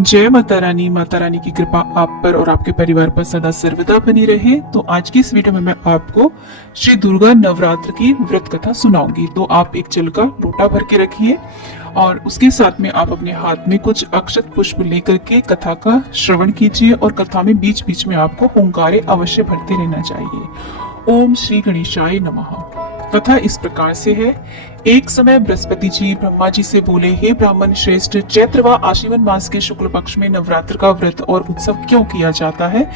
जय माता रानी की कृपा आप पर और आपके परिवार पर सदा सर्वदा बनी रहे। तो आज की इस वीडियो में मैं आपको श्री दुर्गा नवरात्र की व्रत कथा सुनाऊंगी। तो आप एक जल का लोटा भर के रखिए और उसके साथ में आप अपने हाथ में कुछ अक्षत पुष्प लेकर के कथा का श्रवण कीजिए और कथा में बीच बीच में आपको ओंकारे अवश्य भरते रहना चाहिए। ओम श्री गणेशाय नमः। कथा इस प्रकार से है। एक समय बृहस्पति जी ब्रह्मा जी से बोले, हे ब्राह्मण श्रेष्ठ, चैत्र व आश्विन मास के शुक्ल पक्ष में नवरात्र का व्रत और उत्सव क्यों किया जाता है?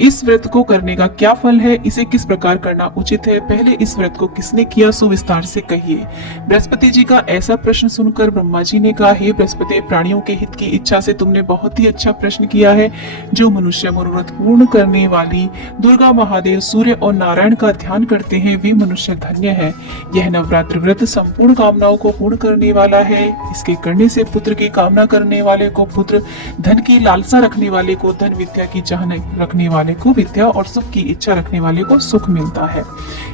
इस व्रत को करने का क्या फल है? इसे किस प्रकार करना उचित है? पहले इस व्रत को किसने किया, सो विस्तार से कहिए। बृहस्पति जी का ऐसा प्रश्न सुनकर ब्रह्मा जी ने कहा, हे बृहस्पति, प्राणियों के हित की इच्छा से तुमने बहुत ही अच्छा प्रश्न किया है। जो मनुष्य मनोरथ पूर्ण करने वाली दुर्गा, महादेव, सूर्य और नारायण का ध्यान करते हैं वे मनुष्य धन्य है। यह नवरात्र व्रत पूर्ण कामनाओं को पूर्ण करने वाला है। इसके करने से पुत्र की कामना करने वाले को पुत्र, धन की लालसा रखने वाले को धन, विद्या की चाह रखने वाले को विद्या और सुख की इच्छा रखने वाले को सुख मिलता है।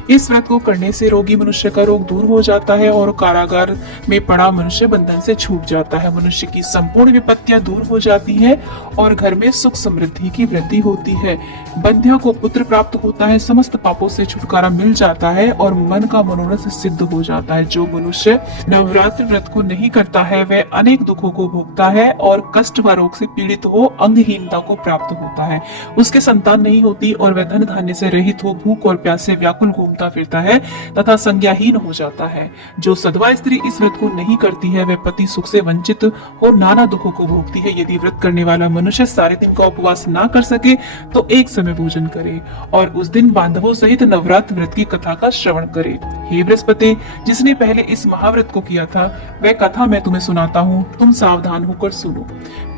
इस व्रत को करने से रोगी मनुष्य का रोग दूर हो जाता है और कारागार में पड़ा मनुष्य बंधन से छूट जाता है। मनुष्य की संपूर्ण विपत्तियां दूर हो जाती है और घर में सुख समृद्धि की वृद्धि होती है। बंध्या को पुत्र प्राप्त होता है, समस्त पापों से छुटकारा मिल जाता है और मन का मनोरथ सिद्ध हो जाता है। जो मनुष्य नवरात्र व्रत को नहीं करता है वह अनेक दुखों को भोगता है और कष्ट व रोग से पीड़ित हो अंगहीनता को प्राप्त होता है। उसके संतान नहीं होती और वह धन धान्य से रहित हो भूख और प्यास से व्याकुल घूमता फिरता है तथा संज्ञाहीन हो जाता है। जो सधवा स्त्री इस व्रत को नहीं करती है वह पति सुख से वंचित हो नाना दुखों को भोगती है। यदि व्रत करने वाला मनुष्य सारे दिन का उपवास ना कर सके तो एक समय भोजन करे और उस दिन बांधवों सहित नवरात्र व्रत की कथा का श्रवण करे। हे बृहस्पति, जिसने पहले इस महाव्रत को किया था वह कथा मैं तुम्हें सुनाता हूँ, तुम सावधान होकर सुनो।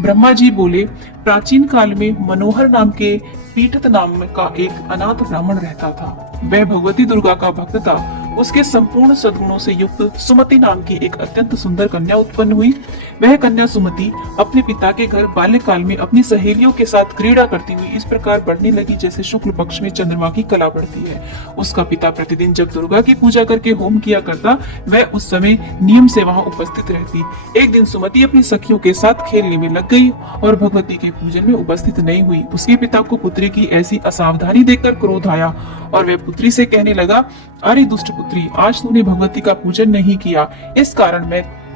ब्रह्मा जी बोले, प्राचीन काल में मनोहर नाम के पीठत नाम का एक अनाथ ब्राह्मण रहता था। वह भगवती दुर्गा का भक्त था। उसके संपूर्ण सद्गुणों से युक्त सुमति नाम की एक अत्यंत सुंदर कन्या उत्पन्न हुई। वह कन्या सुमति अपने पिता के घर बाल्यकाल में अपनी सहेलियों के साथ क्रीड़ा करती हुई इस प्रकार बढ़ने लगी जैसे शुक्ल पक्ष में चंद्रमा की कला बढ़ती है। उसका पिता प्रतिदिन जब दुर्गा की पूजा करके होम किया करता वह उस समय नियम से वहां उपस्थित रहती। एक दिन सुमति अपनी सखियों के साथ खेलने में लग गई और भगवती के पूजन में उपस्थित नहीं हुई। उसके पिता को पुत्री की ऐसी असावधानी देखकर क्रोध आया और वह पुत्री से कहने लगा, अरे दुष्ट पुत्री, आज तूने भगवती का पूजन नहीं किया, इस कारण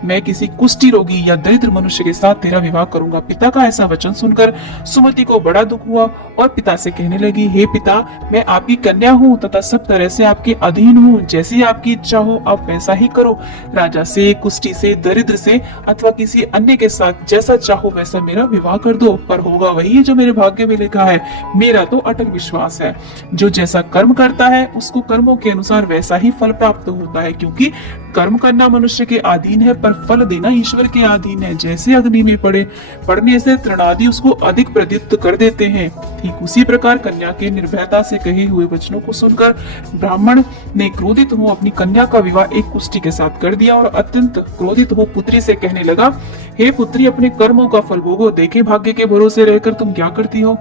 मैं किसी कुष्ठी रोगी या दरिद्र मनुष्य के साथ तेरा विवाह करूंगा। पिता का ऐसा वचन सुनकर सुमति को बड़ा दुख हुआ और पिता से कहने लगी, हे पिता, मैं आपकी कन्या हूँ तथा सब तरह से आपके अधीन हूँ। जैसी आपकी इच्छा हो आप वैसा ही करो। राजा से, कुष्ठी से, दरिद्र से अथवा किसी अन्य के साथ जैसा चाहो वैसा मेरा विवाह कर दो, पर होगा वही जो मेरे भाग्य में लिखा है। मेरा तो अटल विश्वास है। जो जैसा कर्म करता है उसको कर्मों के अनुसार वैसा ही फल प्राप्त होता है, क्योंकि कर्म करना मनुष्य के अधीन है पर फल देना ईश्वर के अधीन है। जैसे अग्नि में पड़ने से तृणादि उसको अधिक प्रदीप्त कर देते हैं, ठीक उसी प्रकार कन्या के निर्भयता से कहे हुए वचनों को सुनकर ब्राह्मण ने क्रोधित हो अपनी कन्या का विवाह एक कुष्ठी के साथ कर दिया और अत्यंत क्रोधित हो पुत्री से कहने लगा, हे पुत्री, अपने कर्मों का फल भोगो। देखे भाग्य के भरोसे रहकर तुम क्या करती हो।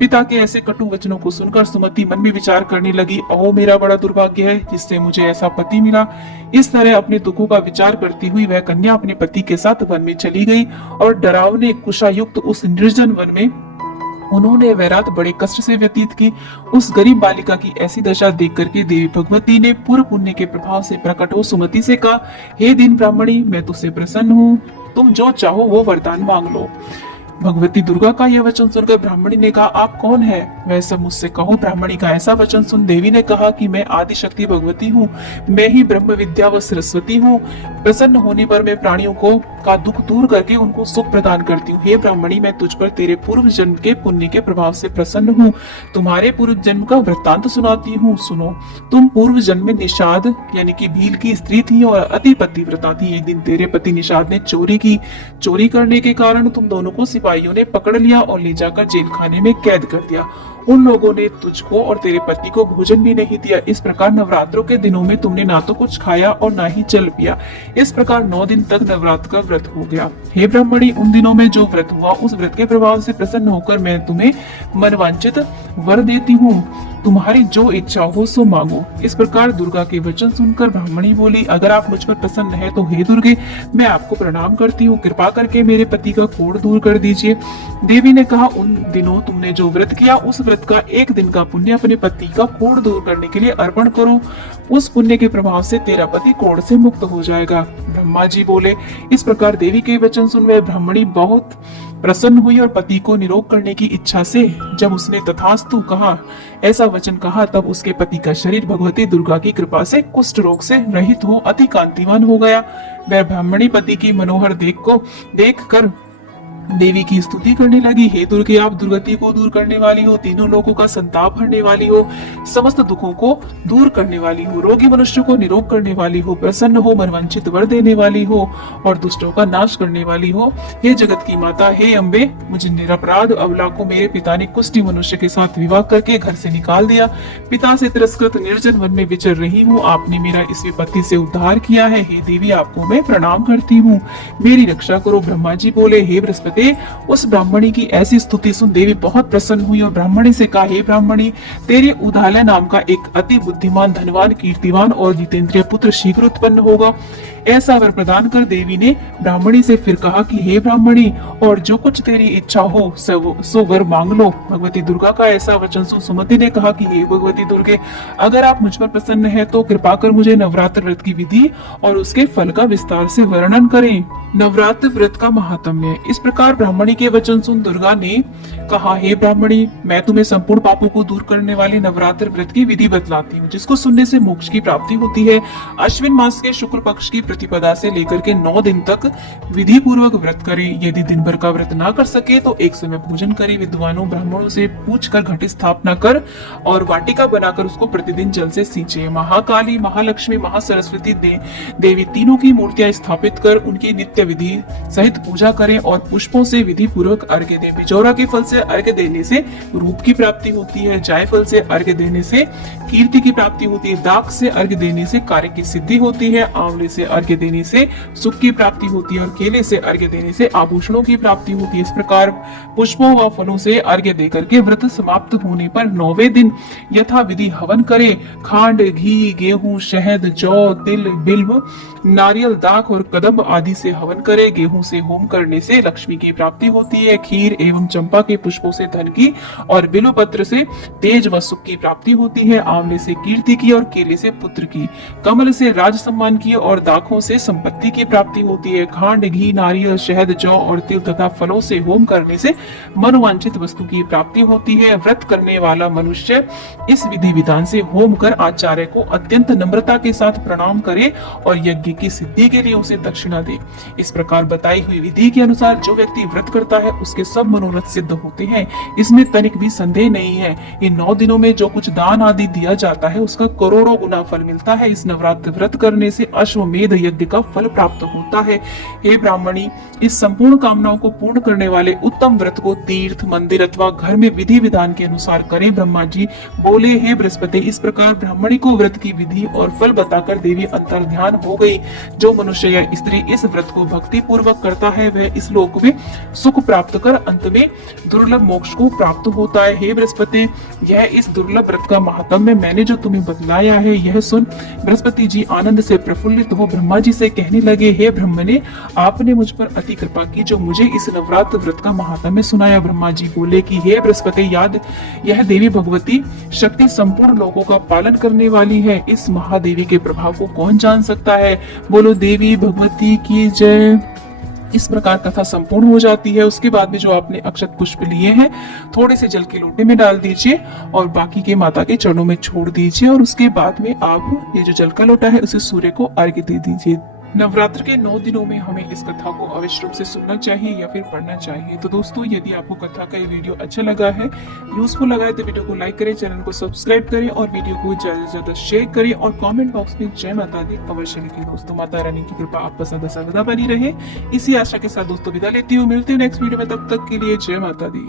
पिता के ऐसे कटु वचनों को सुनकर सुमति मन में विचार करने लगी, अहो मेरा बड़ा दुर्भाग्य है जिससे मुझे ऐसा पति मिला। इस तरह अपने दुखों का विचार करती हुई वह कन्या अपने पति के साथ वन में चली गई और डरावने कुशायुक्त उस निर्जन वन में उन्होंने वह रात बड़े कष्ट से व्यतीत की। उस गरीब बालिका की ऐसी दशा देख करके देवी भगवती ने पूर्व पुण्य के प्रभाव से प्रकट हो सुमति से कहा, हे दीन ब्राह्मणी, मैं तुझसे प्रसन्न हूँ, तुम जो चाहो वो वरदान मांग लो। भगवती दुर्गा का यह वचन सुनकर ब्राह्मणी ने कहा, आप कौन है? वह सब मुझसे कहो। ब्राह्मणी का ऐसा वचन सुन देवी ने कहा कि मैं आदि शक्ति भगवती हूँ, मैं ही ब्रह्म विद्या व सरस्वती हूँ। प्रसन्न होने पर मैं प्राणियों का दुख दूर करके उनको सुख प्रदान करती हूँ। हे ब्राह्मणी, मैं तुझ पर तेरे पूर्व जन्म के पुण्य के प्रभाव से प्रसन्न हूँ। तुम्हारे पूर्व जन्म का वृत्तांत सुनाती हूँ, सुनो। तुम पूर्व जन्म में निषाद यानी कि भील की स्त्री थी और अति पतिव्रता थी। एक दिन तेरे पति निषाद ने चोरी की। चोरी करने के कारण तुम दोनों को सिपाहियों ने पकड़ लिया और ले जाकर जेल खाने में कैद कर दिया। उन लोगों ने तुझको और तेरे पति को भोजन भी नहीं दिया। इस प्रकार नवरात्रों के दिनों में तुमने ना तो कुछ खाया और ना ही जल पिया। इस प्रकार 9 दिन तक नवरात्र का व्रत हो गया। हे ब्राह्मणी, उन दिनों में जो व्रत हुआ उस व्रत के प्रभाव से प्रसन्न होकर मैं तुम्हें मनवांछित वर देती हूँ। तुम्हारी जो इच्छा हो सो मांगो। इस प्रकार दुर्गा के वचन सुनकर ब्राह्मणी बोली, अगर आप मुझ पर प्रसन्न है तो हे दुर्गे, मैं आपको प्रणाम करती हूँ। कृपा करके मेरे पति का कोढ़ दूर कर दीजिए। देवी ने कहा, उन दिनों तुमने जो व्रत किया उस व्रत का 1 दिन का पुण्य अपने पति का कोढ़ दूर करने के लिए अर्पण करो। उस पुण्य के प्रभाव से तेरा पति कोढ़ से मुक्त हो जाएगा। ब्रह्मा जी बोले। इस प्रकार देवी के वचन सुन वह ब्राह्मणी बहुत प्रसन्न हुई और पति को निरोग करने की इच्छा से जब उसने तथास्तु कहा, ऐसा वचन कहा, तब उसके पति का शरीर भगवती दुर्गा की कृपा से कुष्ठ रोग से रहित हो अति कांतिवान हो गया। वह ब्राह्मणी पति की मनोहर देख कर देवी की स्तुति करने लगी। हे दुर्गे, आप दुर्गति को दूर करने वाली हो, तीनों लोगों का संताप हरने वाली हो, समस्त दुखों को दूर करने वाली हो, रोगी मनुष्य को निरोग करने वाली हो, प्रसन्न हो, मनवांछित वर देने वाली हो और दुष्टों का नाश करने वाली हो। हे जगत की माता, हे अम्बे, मुझे निरपराध अबला को मेरे पिता ने कुष्ठी मनुष्य के साथ विवाह करके घर से निकाल दिया। पिता से तिरस्कृत निर्जन वन में विचर रही हूँ। आपने मेरा इस विपत्ति से उद्धार किया है। हे देवी, आपको मैं प्रणाम करती हूँ, मेरी रक्षा करो। ब्रह्मा जी बोले, हे बृहस्पति, उस ब्राह्मणी की ऐसी स्तुति सुन देवी बहुत प्रसन्न हुई और ब्राह्मणी से कहा, हे ब्राह्मणी, तेरे उदालय नाम का एक अति बुद्धिमान, धनवान, कीर्तिवान और जितेंद्रिय पुत्र शीघ्र उत्पन्न होगा। ऐसा वर प्रदान कर देवी ने ब्राह्मणी से फिर कहा कि हे ब्राह्मणी, और जो कुछ तेरी इच्छा हो सो वर मांग लो। भगवती दुर्गा का ऐसा वचन सुन सुमति ने कहा कि हे भगवती दुर्गे, अगर आप मुझ पर प्रसन्न है तो कृपा कर मुझे नवरात्र व्रत की विधि और उसके फल का विस्तार से वर्णन करें। नवरात्र व्रत का महात्म्य। इस प्रकार ब्राह्मणी के वचन सुन दुर्गा ने कहा, हे ब्राह्मणी, मैं तुम्हें संपूर्ण पापों को दूर करने वाली नवरात्र व्रत की विधि बतलाती हूँ, जिसको सुनने से मोक्ष की प्राप्ति होती है। अश्विन मास के शुक्ल पक्ष की प्रतिपदा से लेकर के 9 दिन तक विधि पूर्वक व्रत करें। यदि दिन भर का व्रत ना कर सके तो एक समय भोजन करे। विद्वानों ब्राह्मणों से पूछकर घट स्थापना कर और वाटिका बनाकर उसको प्रतिदिन जल से सींचे। महाकाली, महालक्ष्मी, महासरस्वती देवी तीनों की मूर्तियां स्थापित कर उनकी नित्य विधि सहित पूजा करें और पुष्पों से विधि पूर्वक अर्घ्य दें। बिचौरा के फल से अर्घ्य देने से रूप की प्राप्ति होती है। जायफल से अर्घ्य देने से कीर्ति की प्राप्ति होती है। दाख से अर्घ्य देने से कार्य की सिद्धि होती है। आंवले से अर्घ्य देने से सुख की प्राप्ति होती है और केले से अर्घ्य देने से आभूषणों की प्राप्ति होती है। इस प्रकार पुष्पों व फलों से अर्घ्य देकर के व्रत समाप्त होने पर 9वें दिन यथा विधि हवन करे। खांड, घी, गेहूं, शहद, जौ, तिल, बिल्व, नारियल, दाख और कदम्ब आदि से हवन करे। गेहूं से होम करने से लक्ष्मी की प्राप्ति होती है। खीर एवं चंपा के पुष्पों से धन की और बिल्व पत्र से तेज व सुख की प्राप्ति होती है। आंवले से कीर्ति की और केले से पुत्र की, कमल से राज सम्मान की और दाखों से संपत्ति की प्राप्ति होती है। खांड, घी, नारियल, शहद, जौ और तिल तथा फलों से होम करने से मनोवांछित वस्तु की प्राप्ति होती है। व्रत करने वाला मनुष्य इस विधि विधान से होम कर आचार्य को अत्यंत नम्रता के साथ प्रणाम करे और यज्ञ की सिद्धि के लिए उसे दक्षिणा दे। इस प्रकार बताई हुई विधि के अनुसार जो व्यक्ति व्रत करता है उसके सब मनोरथ सिद्ध होते हैं। इसमें तनिक भी संदेह नहीं है। इन 9 दिनों में जो कुछ दान आदि दिया जाता है उसका करोड़ों गुना फल मिलता है। इस नवरात्र व्रत करने से अश्वमेध यज्ञ का फल प्राप्त होता है। हे ब्राह्मणी, इस संपूर्ण कामनाओं को पूर्ण करने वाले उत्तम व्रत को तीर्थ, मंदिर अथवा घर में विधि विधान के अनुसार करें। ब्रह्मा जी बोले, हे बृहस्पति, इस प्रकार ब्राह्मणी को व्रत की विधि और फल बताकर देवी अंतर ध्यान हो गई। जो मनुष्य या स्त्री इस व्रत को भक्ति पूर्वक करता है वह इस लोक में सुख प्राप्त कर अंत में दुर्लभ मोक्ष को प्राप्त होता है। हे बृहस्पति, यह इस दुर्लभ व्रत का महात्म्य मैंने जो तुम्हें बतलाया है यह सुन बृहस्पति जी आनंद से प्रफुल्लित हो ब्रह्मा जी से कहने लगे, हे ब्रह्मणे, आपने मुझ पर अति कृपा की जो मुझे इस नवरात्र व्रत का महात्म्य सुनाया। ब्रह्मा जी बोले कि हे बृहस्पति, याद यह देवी भगवती शक्ति संपूर्ण लोगों का पालन करने वाली है। इस महादेवी के प्रभाव को कौन जान सकता है। बोलो देवी भगवती की जय। इस प्रकार कथा संपूर्ण हो जाती है। उसके बाद में जो आपने अक्षत पुष्प लिए हैं थोड़े से जल के लोटे में डाल दीजिए और बाकी के माता के चरणों में छोड़ दीजिए और उसके बाद में आप ये जो जल का लोटा है उसे सूर्य को अर्घ्य दे दीजिए। नवरात्र के 9 दिनों में हमें इस कथा को अवश्य रूप से सुनना चाहिए या फिर पढ़ना चाहिए। तो दोस्तों, यदि आपको कथा का ये वीडियो अच्छा लगा है, यूजफुल लगा है, तो वीडियो को लाइक करें, चैनल को सब्सक्राइब करें और वीडियो को ज्यादा से ज्यादा शेयर करें और कमेंट बॉक्स में जय माता दी अवश्य लिखें। दोस्तों, माता रानी की कृपा आप पर सदा सर्वदा बनी रहे। इसी आशा के साथ दोस्तों विदा लेती हूँ। मिलते हैं नेक्स्ट वीडियो में, तब तक के लिए जय माता दी।